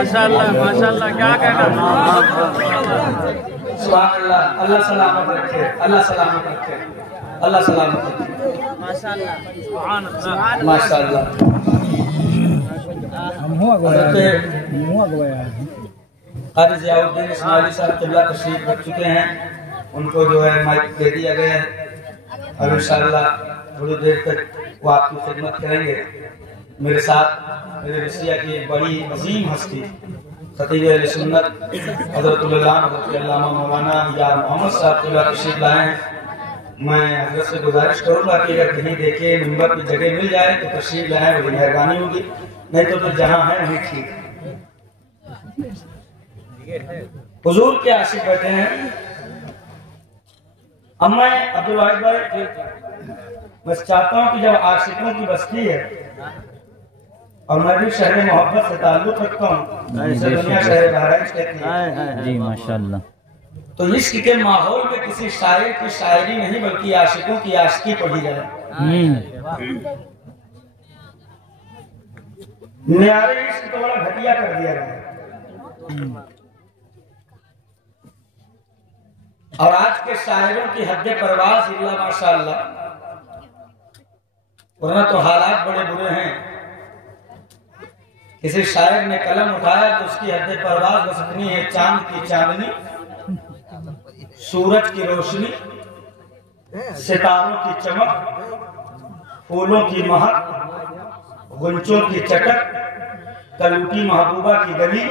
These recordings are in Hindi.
माशाअल्लाह माशाअल्लाह, क्या कहना। सुभान अल्लाह, अल्लाह सलामत रखे, अल्लाह सलामत रखे, अल्लाह सलामत रखे। माशाअल्लाह माशाअल्लाह। हाजी ज़ियाउद्दीन इस्माइली साहब क़िबला तशरीफ रख चुके हैं, उनको जो है माइक दे दिया गया है और इंशाअल्लाह थोड़ी देर तक वो आपकी खिदमत करेंगे। मेरे साथ मेरे रसिया की एक बड़ी अजीम हस्ती खतीब अहले सुन्नत हज़रतुल अल्लामा मौलाना यार मोहम्मद साहब क़िबला तशरीफ लाए हैं। मैं हज़रत से गुजारिश करूँगा कि अगर कहीं देखे मिंबर की जगह मिल जाए तो तशरीफ लाएं, बड़ी मेहरबानी होगी, नहीं तो फिर जहाँ है वहीं ठीक। हुजूर के आशिक बैठे हैं। अब मैं अब्दुल वाहिद भाई बस चाहता हूँ कि जब आशिकों की बस्ती है और मैं भी शहर मोहब्बत से ताल्लुक रखता हूँ, दुनिया शहर बहराइच कहती है जी माशाअल्लाह, तो इश्क के माहौल में किसी शायर की शायरी नहीं बल्कि आशिकों की आशिकी पढ़ी जाए। न्यारे इश्क तो बड़ा घटिया कर दिया गया और आज के शायरों की हद परवाज इल्ला माशाअल्लाह, वरना तो हालात बड़े बुरे हैं। किसी शायर ने कलम उठाया तो उसकी हद परवाज बस इतनी है, चांद की चांदनी, सूरज की रोशनी, सितारों की चमक, फूलों की महक, गुंचों की चटक, कलूटी महबूबा की गली,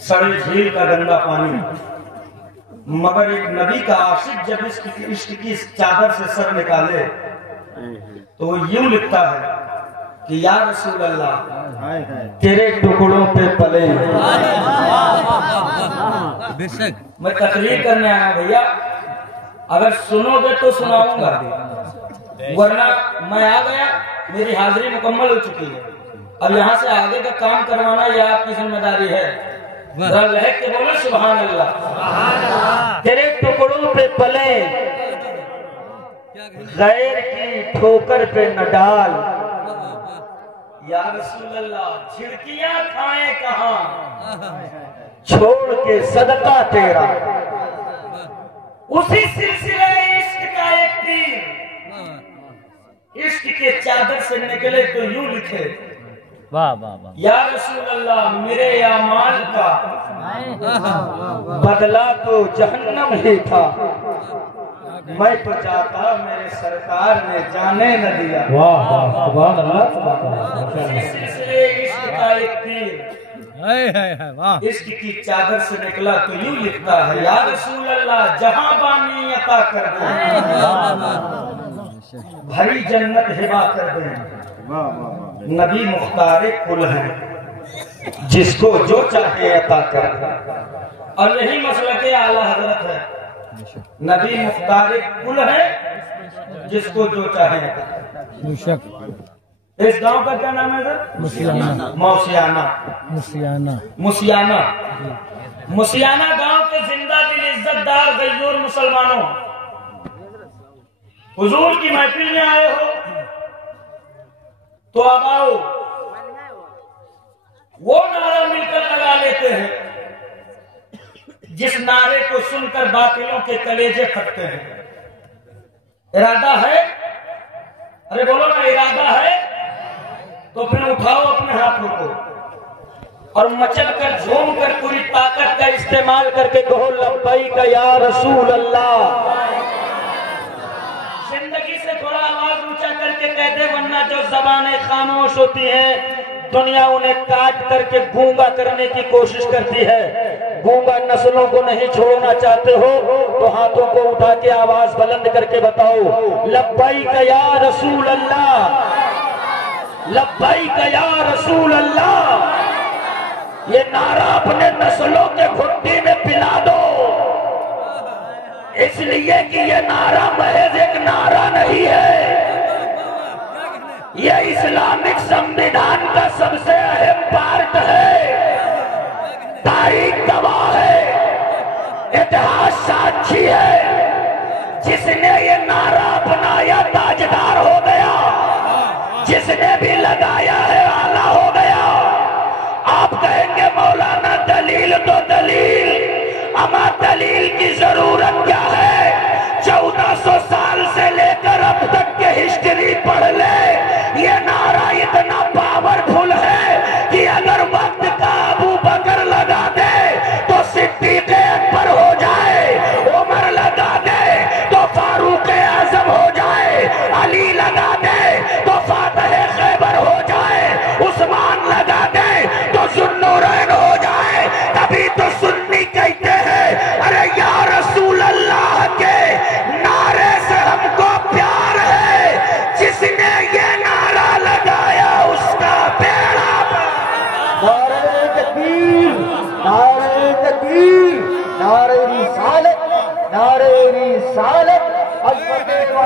सड़े झील का गंदा पानी। मगर एक नबी का आशिक जब इश्क की चादर से सर निकाले तो वो यूं लिखता है कि या रसूल अल्लाह तेरे टुकड़ों पे पले। मैं तकरीर करने आया भैया, अगर सुनोगे तो सुनाऊंगा, वरना मैं आ गया, मेरी हाजिरी मुकम्मल हो चुकी है। अब यहाँ से आगे का काम करवाना यह आपकी जिम्मेदारी है। लहक के बोलो सुभान अल्लाह। तेरे टुकड़ों पे पले गैर की ठोकर पे न डाल, या रसूल अल्लाह झिड़कियां खाए कहां छोड़ के सदका तेरा। उसी सिलसिले इश्क का एक तीर इश्क के चादर से निकले तो यूं लिखे, वाह वाह वाह, या रसूल अल्लाह मेरे अमाल का बदला तो जहन्नम ही था, मैं तो चाहता मेरे सरकार ने जाने न दिया। वाह वाह, सुभान अल्लाह, सिलसिले इश्क का एक तीर इश्क की चादर से निकला तो यूं लिखता है, या रसूल अल्लाह जहां बानी अता कर दे, भरी जन्नत हिबा कर दे। नबी मुख्तारे कुल है, जिसको जो चाहे अता कर दे। और यही मसलक आला हजरत है, नबी मुख्तारे कुल है, जिसको जो चाहे अता कर। इस गांव का क्या नाम है सर? मुसियाना। मौसियाना, मुसियाना, मुसियाना, मुसियाना गांव के जिंदा दिल इज्जतदार गय्यूर मुसलमानों, हुजूर की महफिल में आए हो तो अब आओ, वो नारा मिलकर लगा लेते हैं जिस नारे को सुनकर बातिलों के कलेजे फटते हैं। इरादा है, अरे बोलो ना, इरादा है तो फिर उठाओ अपने हाथों को और मचल कर झूम कर पूरी ताकत का इस्तेमाल करके कहो लब्बैक या रसूल अल्लाह। जिंदगी से थोड़ा आवाज ऊंचा करके कह दे, वरना जो जबानें खामोश होती हैं दुनिया उन्हें काट करके गूंगा करने की कोशिश करती है। गूंगा नस्लों को नहीं छोड़ना चाहते हो तो हाथों को उठा के आवाज बुलंद करके बताओ लब्बैक या रसूल अल्लाह, लब्बैक या रसूल अल्लाह। ये नारा अपने नस्लों के घुट्टी में पिला दो, इसलिए कि ये नारा महज एक नारा नहीं है, ये इस्लामिक संविधान का सबसे अहम पार्ट है। तारीख गवाह है, इतिहास साक्षी है, जिसने ये नारा अपनाया ताजदार हो गया, जिसने भी लगाया है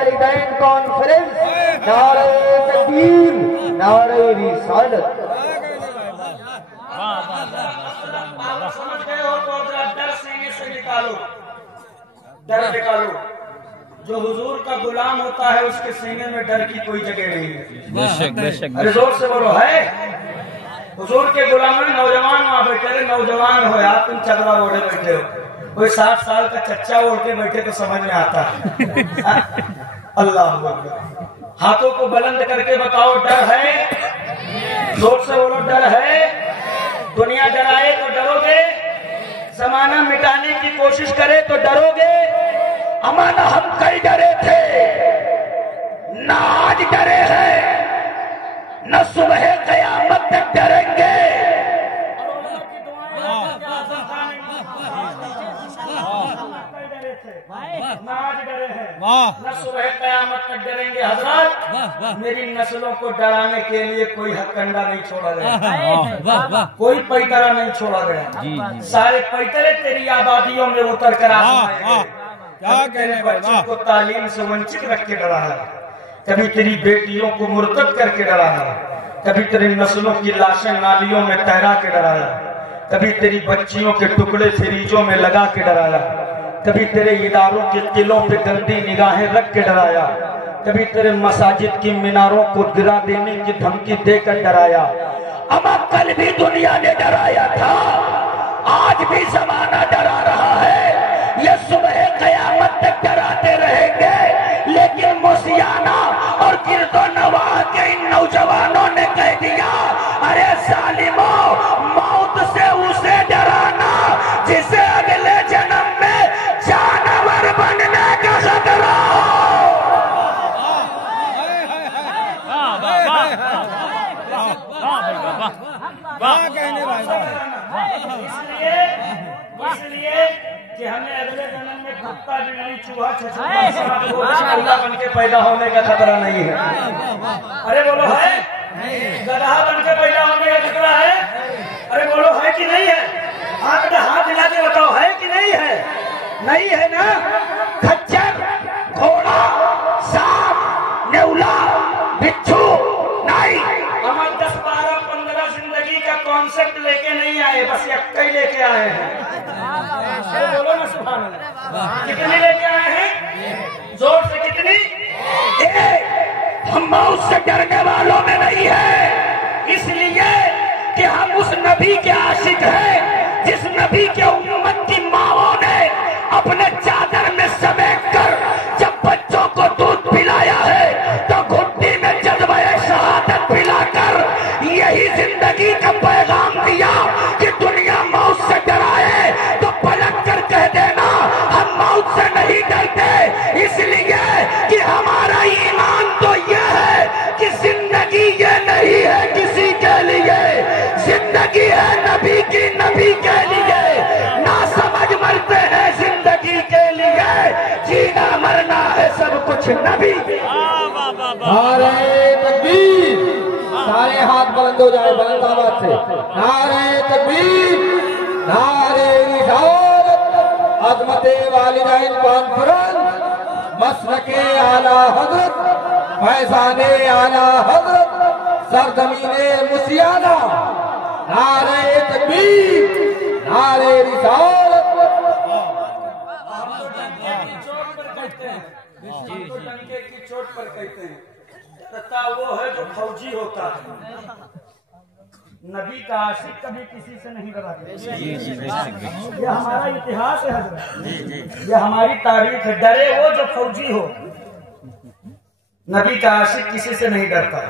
वालिदैन कॉन्फ्रेंस, नारे तकबीर, नारे रिसालत। समझ गए हो तो डर सीने से निकालो, डर निकालो। जो हुजूर का गुलाम होता है उसके सीने में डर की कोई जगह नहीं है। बेशक बेशक अरे जोर से बोलो है। हुजूर के गुलाम में नौजवान वहाँ बैठे, नौजवान हो यार, तुम चदरा ओढ़े बैठे हो, कोई 60 साल का चच्चा ओढ़ के बैठे तो समझ में आता है। अल्लाह अकबर। हाथों को बुलंद करके बताओ डर है, जोर से बोलो डर है। दुनिया डराए तो डरोगे, जमाना मिटाने की कोशिश करे तो डरोगे। अमाना हम कई डरे थे, न आज डरे हैं, न सुबह कयामत तक डरेंगे। न आज डरे हैं, न सुबह कयामत तक डरेंगे। हजरत, मेरी नस्लों को डराने के लिए कोई हथकंडा नहीं छोड़ा गया, कोई पैतरा नहीं छोड़ा गया। सारे पैतरे तेरी आबादियों में उतर कर आए। क्या कहने बच्चों को तालीम से वंचित रख के डरा है, कभी तेरी बेटियों को मुर्तद करके डरा है, कभी तेरी नस्लों की लाशें नालियों में तैरा के डराया, कभी तेरी बच्चियों के टुकड़े फ्रीजों में लगा के डराया, कभी तेरे इदारों के किलों पे गंदी निगाहें रख के डराया, कभी तेरे मसाजिद की मीनारों को गिरा देने की धमकी देकर डराया। अमा कल भी दुनिया ने डराया था, आज भी जमाना डरा रहा है, ये सुबह कयामत तक डराते रहेंगे। लेकिन मुसियाना और गिरदो नवाह के इन नौजवानों ने कह दिया, अरे जालिमो, मौत से उसे डराना जिसे अगले जन्म में जानवर बनने का खतरा हो। इसलिए कि हमें अगले जन्म में कुत्ता, बिल्ली, चूहा, छछूंदर बन के पैदा होने का खतरा नहीं है। अरे बोलो है, गधा बन के पैदा होने का खतरा है। अरे बोलो है कि नहीं है? हाथ हिला के बताओ, है कि नहीं है? नहीं है ना। खच्चर, घोड़ा, सांप, नेउला, बिच्छू नहीं। हम 10, 12, 15 जिंदगी का कॉन्सेप्ट लेके नहीं आए, बस यक्का ही लेके आए हैं। अरे बोलो ना सुभान अल्लाह। कितनी लेके आए हैं? जोर से कितनी? हम मौत से डरने वालों में नहीं है, इसलिए कि हम उस नबी के आशिक हैं जिस नबी के उम्मत की माओं ने अपने चादर में समेट कर जब बच्चों को दूध पिलाया है तो घुट्टी में जज्बे शहादत पिलाकर यही जिंदगी का पैगाम दिया कि दुनिया मौत से डराए तो पलट कर कह देना हम मौत से नहीं डरते, इसलिए कि हमारा ईमान तो यह है कि जिंदगी ये नहीं है किसी के लिए, जिंदगी है नबी की, नबी के लिए। ना समझ मरते हैं जिंदगी के लिए, जीना मरना है सब कुछ नबी। नारे तकबीर, सारे हाथ बुलंद हो जाए बुलंद आवाज से। नारे तकबीर, नारे रिसालत, अज़मते वालिदैन कॉन्फ्रेंस, मसलके आला हज़रत, फैज़ाने आला हज़रत, सरज़मीने मुसियाना। नारे तकबीर, नारे रिसालत। डंके की चोट पर कहते हैं, डरता वो है जो फौजी होता है। नबी का आशिक कभी किसी से नहीं डरा। ये हमारा इतिहास है हज़रत, ये हमारी तारीख है। डरे वो जो फौजी हो, नबी का आशिक किसी से नहीं डरता।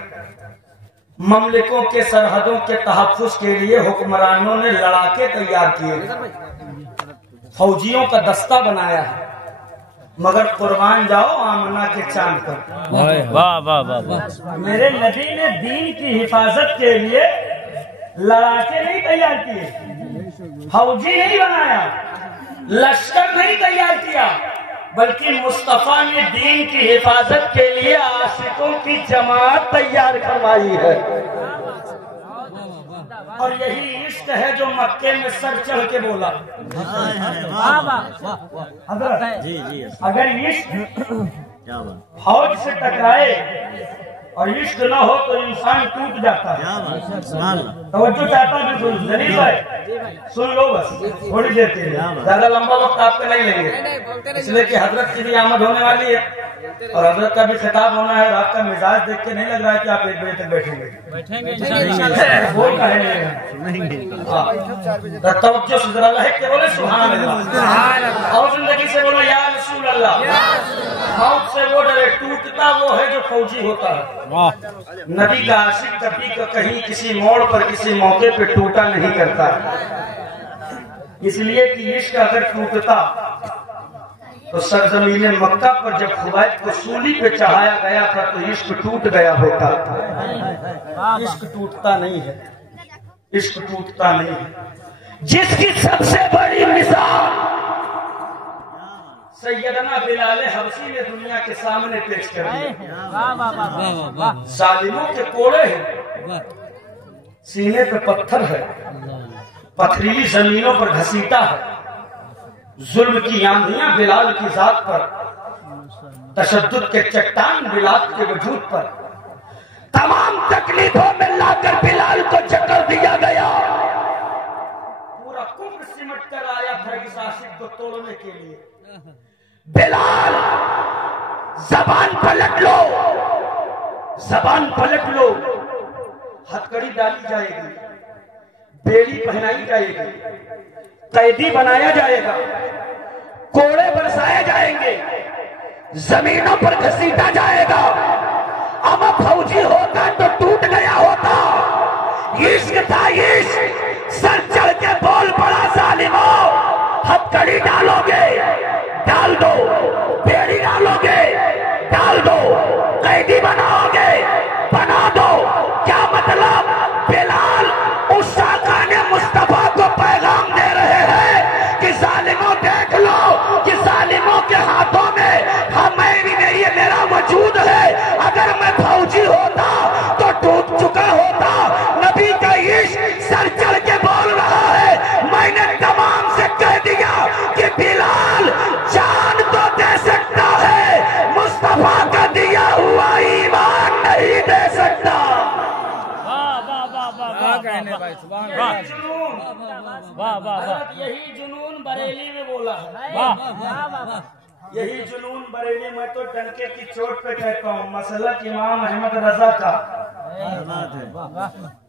ममलिकों के सरहदों के तहफ़्फ़ुज़ के लिए हुक्मरानों ने लड़ाके तैयार किए, फौजियों का दस्ता बनाया है, मगर कुर्बान जाओ आमना के चांद पर। वाह वाह वाह वाह। मेरे नबी ने दीन की हिफाजत के लिए लड़ाके नहीं तैयार किए, फौजी नहीं बनाया, लश्कर नहीं तैयार किया, बल्कि मुस्तफा ने दीन की हिफाजत के लिए आशिकों की जमात तैयार करवाई है। और यही इश्क है जो मक्के में सर चढ़ के बोला। अगर इश्क फौज से टकराए और इश्क न हो तो इंसान टूट जाता है। तवज्जो चाहता हूँ जलील भाई, सुन लो बस थोड़ी देर के लिए, ज्यादा लंबा वक्त आपका नहीं लेंगे, इसलिए कि हजरत की भी आमद होने वाली है और हजरत का भी खिताब होना है। और आपका मिजाज देख के नहीं लग रहा है कि आप 1 बजे तक बैठेंगे। तवज्जो से जरा लहक के बोले सुभान अल्लाह, और जिंदगी से बोलो या रसूल अल्लाह। मौत से वो डरे, टूटता वो है जो फौजी होता है। नबी का आशिक कभी का कहीं किसी मोड़ पर किसी मौके पे टूटा नहीं करता, इसलिए कि इश्क अगर टूटता तो सरजमीन मक्का पर जब खुबैब को सूली पे चढ़ाया गया था तो इश्क टूट गया होता। इश्क टूटता नहीं है, इश्क टूटता नहीं है। जिसकी सबसे बड़ी मिसाल सैयदना बिलाल हबशी ने दुनिया के सामने पेश कर दिया। जालिमों के कोड़े हैं, सीने पे पत्थर है, पथरीली जमीनों पर घसीटा है, जुल्म की आंधियां बिलाल की जात पर, तशद्दुद के चट्टान बिलाल के वजूद पर, तमाम तकलीफों में लाकर बिलाल को जकड़ दिया गया। पूरा कुफ्र सिमट कर आया था इस आशिक को तोड़ने के लिए। बिलाल जबान पलट लो, जबान पलट लो, हथकड़ी डाली जाएगी, बेड़ी पहनाई जाएगी, कैदी बनाया जाएगा, कोड़े बरसाए जाएंगे, जमीनों पर घसीटा जाएगा। अब फौजी होता तो टूट गया होता। इश्क था इश्क, सर चढ़ के बोल पड़ा जालिमो, हथकड़ी डालोगे डाल दो, बेड़ी डालोगे डाल दो, कैदी बनाओगे बना दो। क्या मतलब? बिलाल उस शाकाने मुस्तफा को पैगाम दे रहे हैं कि जालिमों देख लो कि जालिमों के हाथों में ये मेरा वजूद है। अगर मैं फौजी होता तो टूट चुका होता। नबी का इश्क सर चढ़ के बोल रहा है। मैंने तमाम से कह दिया कि बिलाल जान तो दे सकता है, मुस्तफा का दिया हुआ ईमान नहीं दे सकता। यही जुनून बरेली में बोला है, यही जुनून बरेली में तो डंके की चोट पे कहता हूँ। मसलक इमाम अहमद रजा का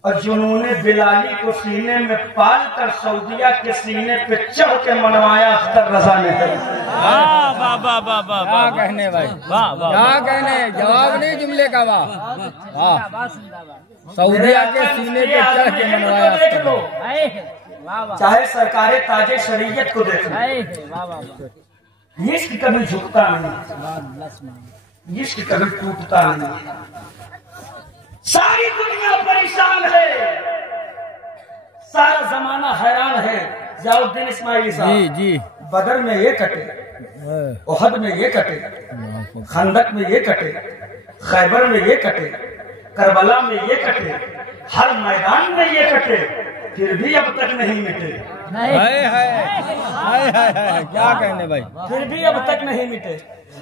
और जुनून बिलाली को सीने में पाल कर सऊदिया के सीने पे चढ़ के मनवाया अख्तर रजा ने। क्या कहने भाई, क्या कहने, जवाब नहीं जुमले का। वाह, सऊदिया के सीने पे चढ़ के मनवाया अख्तर रजा। चाहे सरकारे ताजे शरीयत को देख लो, इश्क कभी झुकता नहीं, इश्क कभी टूटता नहीं। सारी दुनिया परेशान है, सारा जमाना हैरान है। जियाउद्दीन इस्माइली साहब जी, बदर में ये कटे, ओहद में ये कटे, खंदक में ये कटे, खैबर में ये कटे, करबला में ये कटे, हर मैदान में ये कटे, फिर भी अब तक नहीं मिटे। क्या कहने भाई, फिर भी अब तक नहीं मिटे।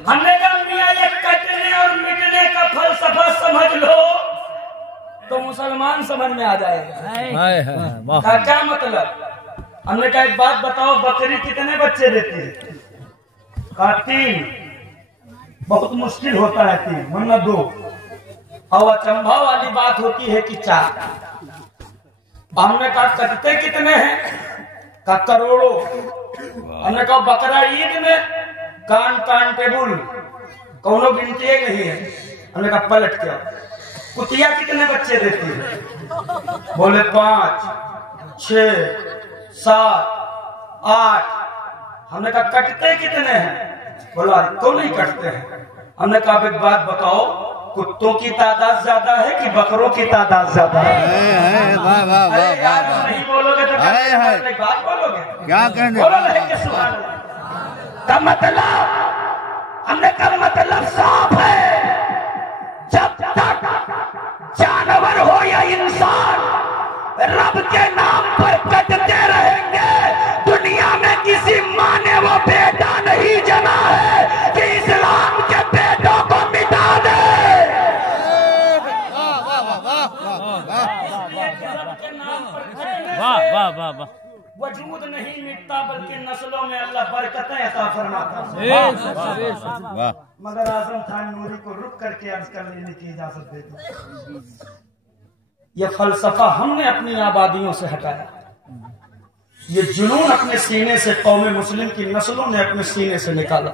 हमने कहा मियां ये कटने और मिटने का फलसफा समझ लो तो मुसलमान समझ में आ जाएगा। क्या मतलब? हमने कहा एक बात बताओ, बकरी कितने बच्चे देती है? कहा 3। बहुत मुश्किल होता है 3, वरना 2। और अचंभा वाली बात होती है कि 4। हमने कहा कटते कितने हैं? का करोड़ों। हमने कहा बकरा ईद में कान टेबुल कौनो गिनती नहीं है। हमने कहा पलट क्या, कुतिया कितने बच्चे देती है? बोले 5, 6, 7, 8। हमने कहा कटते कितने हैं? बोला तो नहीं कटते हैं। हमने कहा एक बात बताओ, कुत्तों की तादाद ज्यादा है कि बकरों की तादाद ज्यादा है? अरे यार नहीं बोलोगे तो एक बात बोलोगे, क्या कहने? बोलो नहीं सुभान अल्लाह। का मतलब, हमने का मतलब साफ है, जब तक जानवर हो या इंसान रब के नाम पर कटते रहेंगे, दुनिया में किसी माँ ने वो बेटा नहीं जना है कि इस्लाम के बेटा इसलिए कि रब के नाम पर घटने वाह से वाह वाह वाह वजूद नहीं मिटता बल्कि नस्लों में अल्लाह बरकतें अता फरमाता है। वाह मगर आजम खान नूरी को रुक करके अर्ज कर लेने की इजाजत दे दो। ये फलसफा हमने अपनी आबादियों से हटाया, ये जुनून अपने सीने से कौम मुस्लिम की नस्लों ने अपने सीने से निकाला।